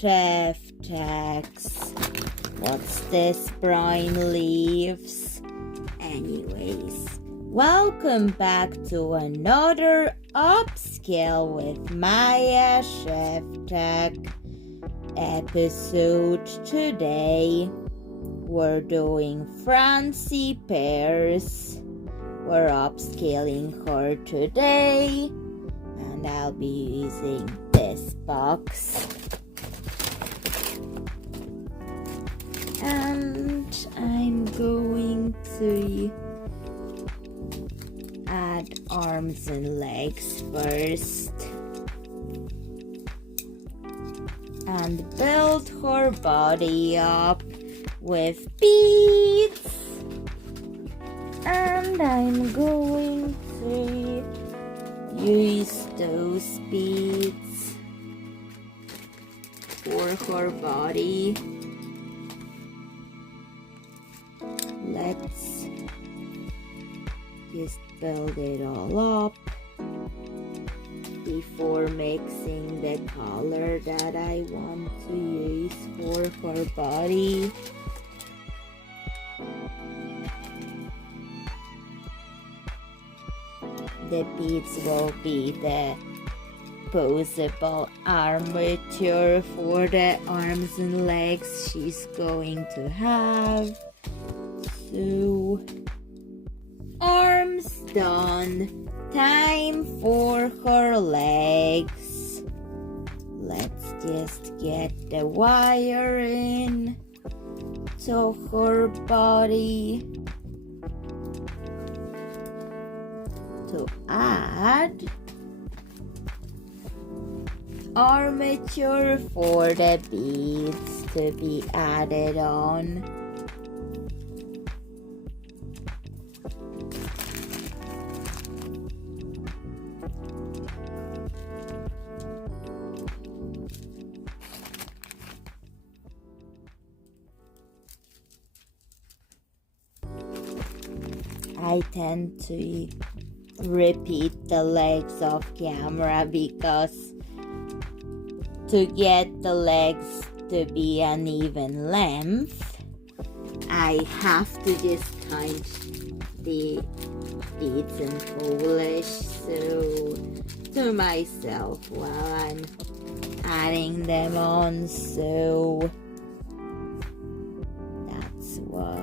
Szewczak's. What's this brine leaves? Anyways, welcome back to another Upscale with Maja Szewczak episode. Today we're doing Francie Pears. We're upscaling her today, and I'll be using this box. And I'm going to add arms and legs first and build her body up with beads. And I'm going to use those beads for her body. Let's just build it all up before mixing the color that I want to use for her body. The beads will be the posable armature for the arms and legs she's going to have. So, arms done. Time for her legs. Let's just get the wire in to her body. To add armature for the beads to be added on. I tend to repeat the legs off camera because to get the legs to be an even length, I have to just count the beads in Polish, so to myself while I'm adding them on, so that's what.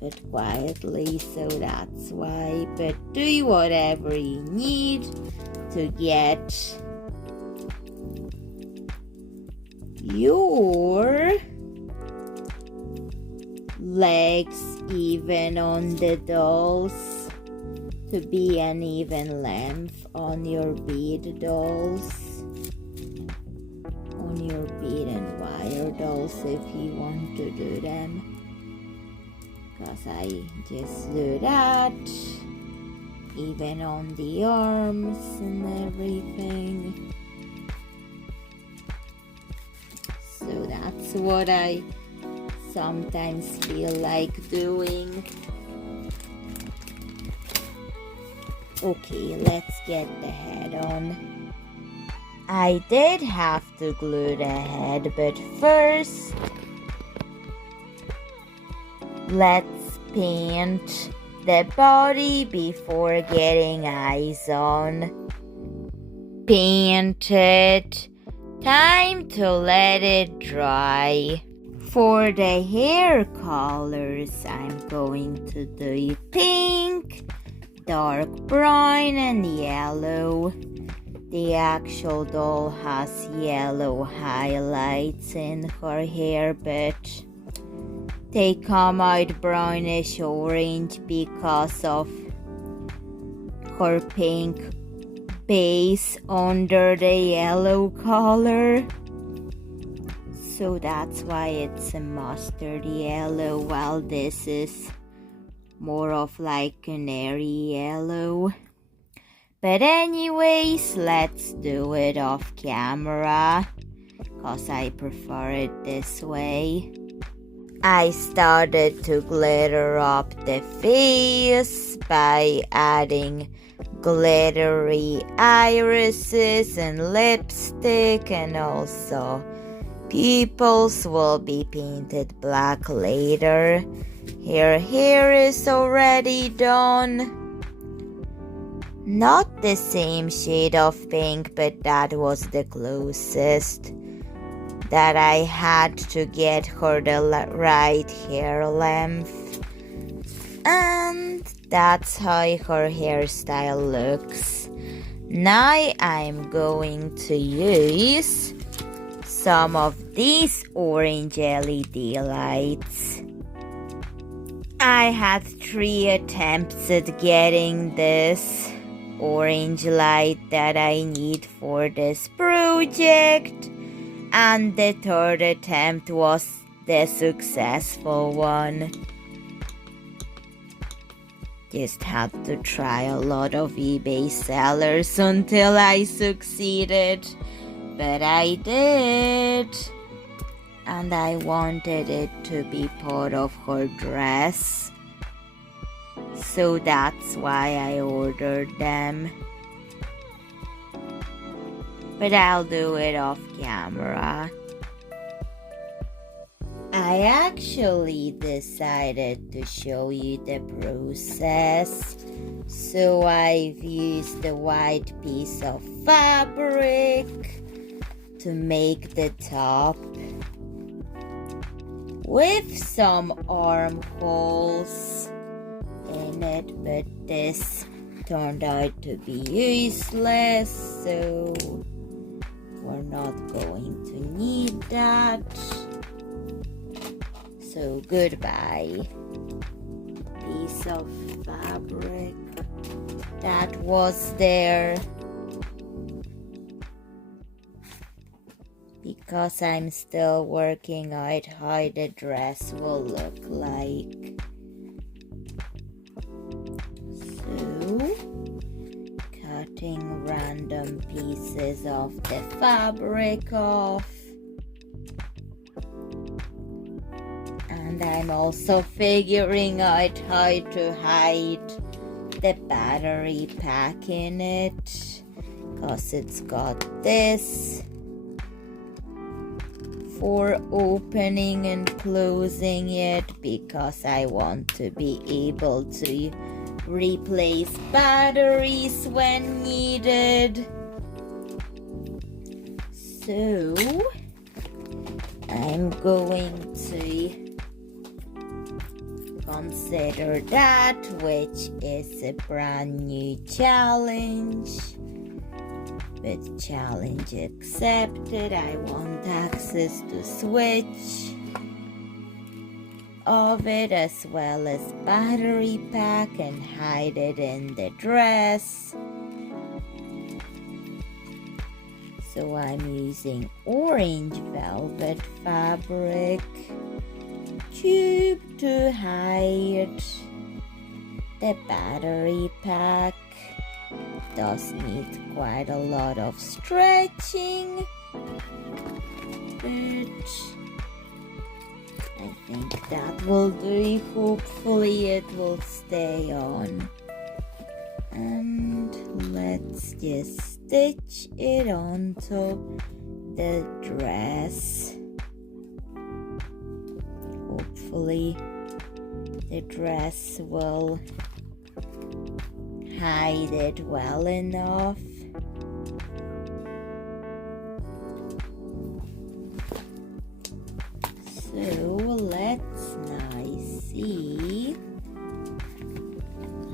But quietly, so that's why. But do whatever you need to get your legs even on the dolls, to be an even length on your bead dolls, on your bead and wire dolls if you want to do them. Because I just do that even on the arms and everything. So that's what I sometimes feel like doing. Okay, let's get the head on. I did have to glue the head, but first let's paint the body before getting eyes on. Paint it. Time to let it dry. For the hair colors, I'm going to do pink, dark brown, and yellow. The actual doll has yellow highlights in her hair, but they come out brownish orange because of her pink base under the yellow color. So that's why it's a mustard yellow, while this is more of like canary yellow. But anyways, let's do it off camera, cause I prefer it this way. I started to glitter up the face by adding glittery irises and lipstick, and also pupils will be painted black later. Her hair is already done. Not the same shade of pink, but that was the closest that I had to get her the right hair length. And that's how her hairstyle looks. Now I'm going to use some of these orange LED lights. I had 3 attempts at getting this orange light that I need for this project, and the 3rd attempt was the successful one. Just had to try a lot of eBay sellers until I succeeded, but I did. And I wanted it to be part of her dress, so that's why I ordered them. But I'll do it off camera. I actually decided to show you the process, so I've used the white piece of fabric to make the top, with some armholes in it, but this turned out to be useless, so we're not going to need that. So goodbye, piece of fabric that was there. Because I'm still working out how the dress will look like. So, cutting random pieces of the fabric off. And I'm also figuring out how to hide the battery pack in it, because it's got this for opening and closing it, because I want to be able to replace batteries when needed. So I'm going to consider that, which is a brand new challenge. But challenge accepted. I want access to switch of it, as well as battery pack, and hide it in the dress. So I'm using orange velvet fabric tube to hide the battery pack. Does need quite a lot of stretching, but I think that will do. Hopefully it will stay on. And let's just stitch it onto the dress. Hopefully the dress will hide it well enough. So let's now see,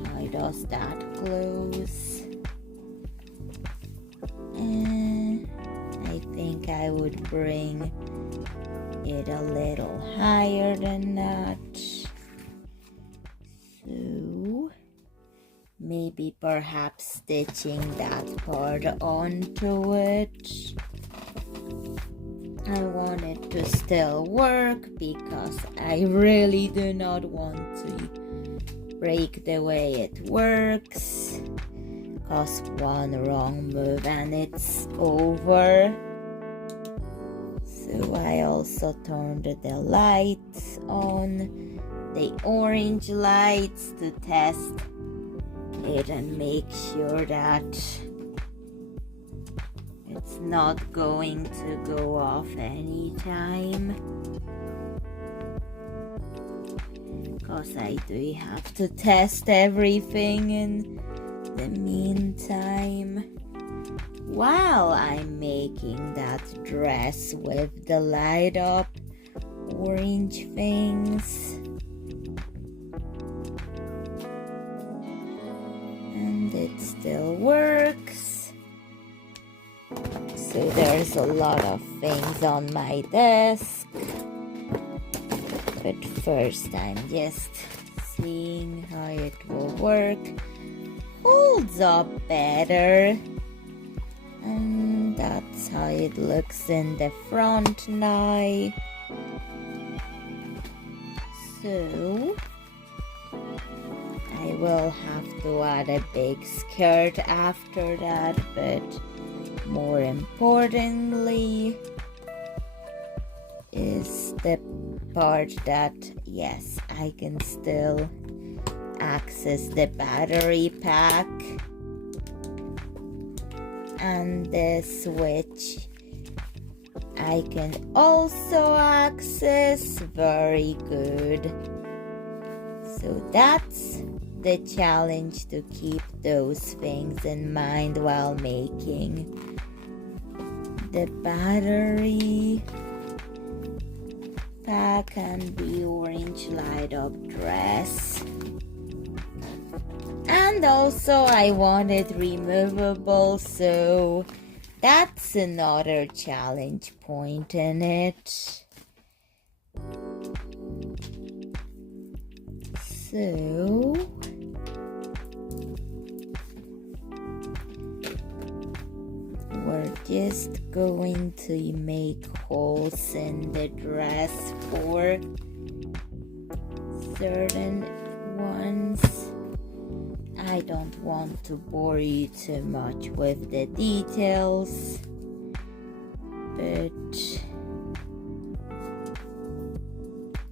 how does that close? I think I would bring it a little higher than that. So maybe perhaps stitching that part onto it. I want it to still work, because I really do not want to break the way it works, because one wrong move and it's over. So I also turned the lights on, the orange lights, to test it and make sure that it's not going to go off anytime. Because I do have to test everything in the meantime while I'm making that dress with the light up orange things. And it still works. So there's a lot of things on my desk. But first I'm just seeing how it will work. Holds up better. And that's how it looks in the front now. So I will have to add a big skirt after that, but more importantly is the part that, yes, I can still access the battery pack and the switch I can also access. Very good. So that's the challenge, to keep those things in mind while making the battery pack and the orange light up dress. And also I want it removable, so that's another challenge point in it. So we're just going to make holes in the dress for certain ones. I don't want to bore you too much with the details, but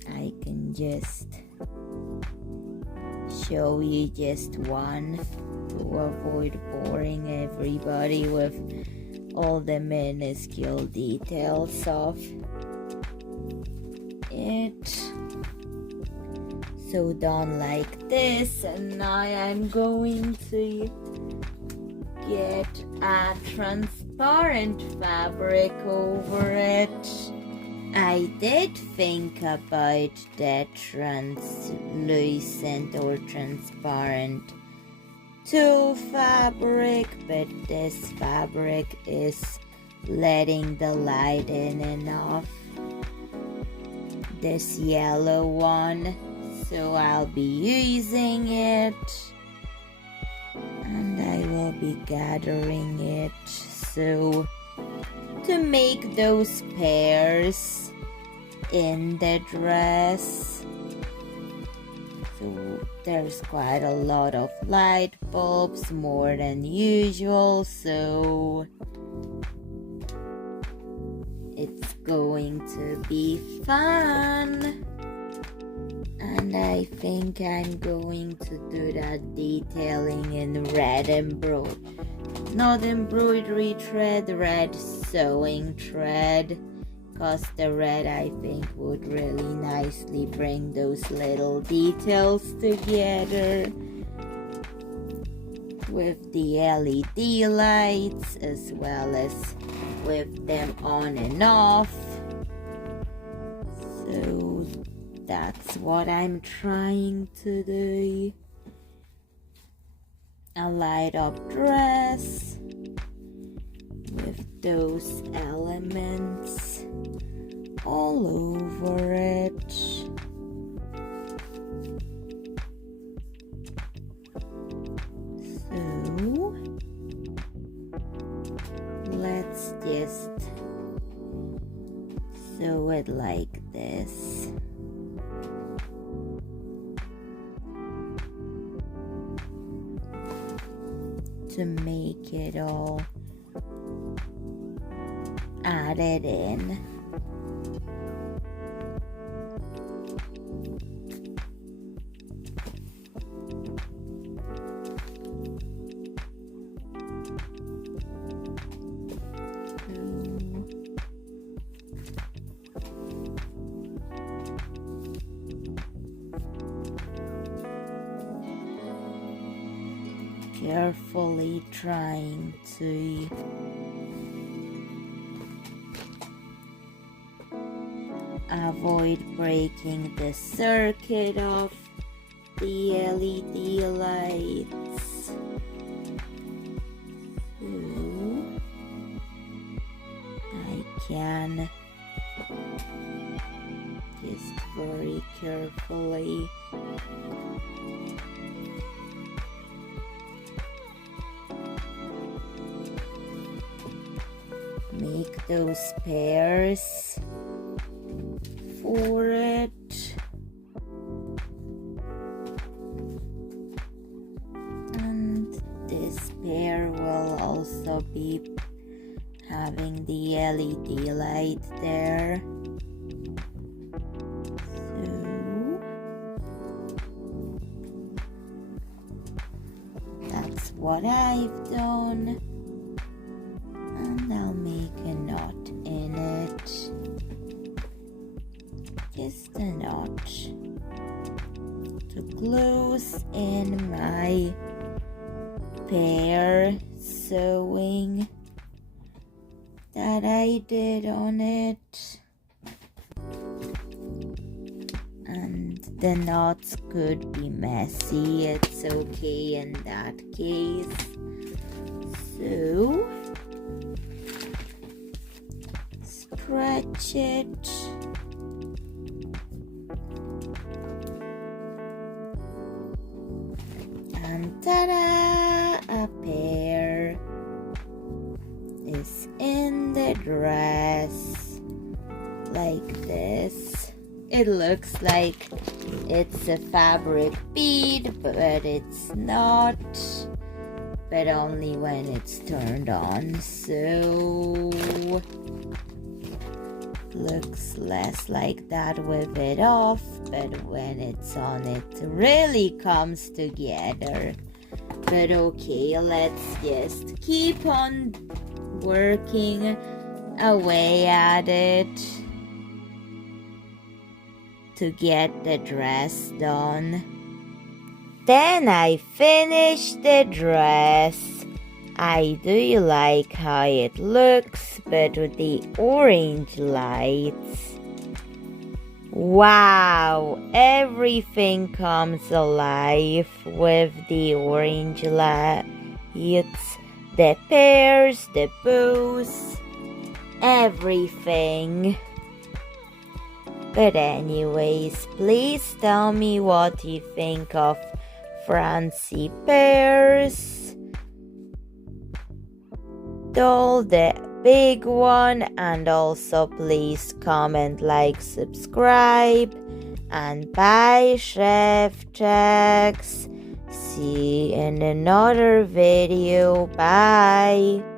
I can just show you just one to avoid boring everybody with all the minuscule details of it. So done like this, and now I'm going to get a transparent fabric over it. I did think about the translucent or transparent tulle fabric, but this fabric is letting the light in enough. This yellow one, so I'll be using it, and I will be gathering it so to make those pears in the dress. So there's quite a lot of light bulbs, more than usual, so it's going to be fun. And I think I'm going to do that detailing in red not embroidery thread, red sewing thread, because the red I think would really nicely bring those little details together with the LED lights, as well as with them on and off. So that's what I'm trying to do. A light up dress with those elements all over it. So let's just sew it like this. To make it all added in. carefully trying to avoid breaking the circuit of the LED lights. So I can just very carefully make those pairs for it. And this pair will also be having the LED light there. So that's what I've done. And I'll make a knot in it. Just a knot to close in my pair sewing that I did on it. And the knots could be messy, it's okay in that case. So stretch it. And ta-da! A pair is in the dress like this. It looks like it's a fabric bead, but it's not. But only when it's turned on. So looks less like that with it off, but when it's on it really comes together. But okay, let's just keep on working away at it to get the dress done. Then I finished the dress. I do like how it looks, but with the orange lights. Wow, everything comes alive with the orange lights. The pears, the bows, everything. But anyways, please tell me what you think of Francie Pears doll, the big one, and also please comment, like, subscribe, and bye, Szewczaks. See you in another video. Bye.